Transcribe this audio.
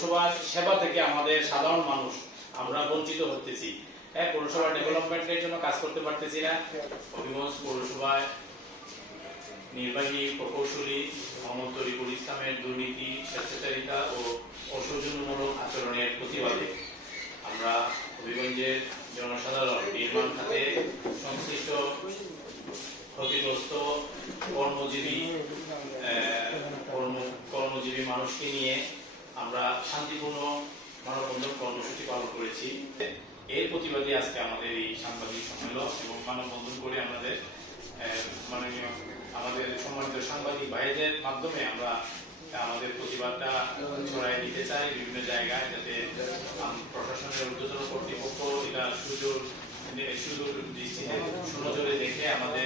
পৌরসভার সেবা থেকে আমাদের সাধারণ মানুষ আমরা বঞ্চিত হতেছি। হ্যাঁ পৌরসভার ডেভেলপমেন্টের জন্য কাজ করতে পারতেছি না। হবিগঞ্জ পৌরসভায় নির্বাহী প্রকৌশলী মোহাম্মদ তরিকুল ইসলামের দুর্নীতি, স্বেচ্ছাচারিতা ও অসৌজন্যমূলক আচরণের প্রতিবাদে আমরা হবিগঞ্জের জনসাধারণ নির্মাণ খাতে সংশ্লিষ্ট ক্ষতিগ্রস্ত কর্মজীবী কর্মজীবী মানুষকে নিয়ে আমরা শান্তিপূর্ণ মানববন্ধন কর্মসূচি পালন করেছি। এর প্রতিবাদে আজকে আমাদের এই সাংবাদিক সম্মেলন এবং মানববন্ধন করে আমাদের মাননীয় আমাদের সম্মানিত সাংবাদিক ভাইদের মাধ্যমে আমরা আমাদের প্রতিবাদটা ছড়াই দিতে চাই বিভিন্ন জায়গায় যাতে প্রশাসনের ঊর্ধ্বতন কর্তৃপক্ষ এটা সুযোগ সুযোগ দৃষ্টিতে সুনজরে দেখে আমাদের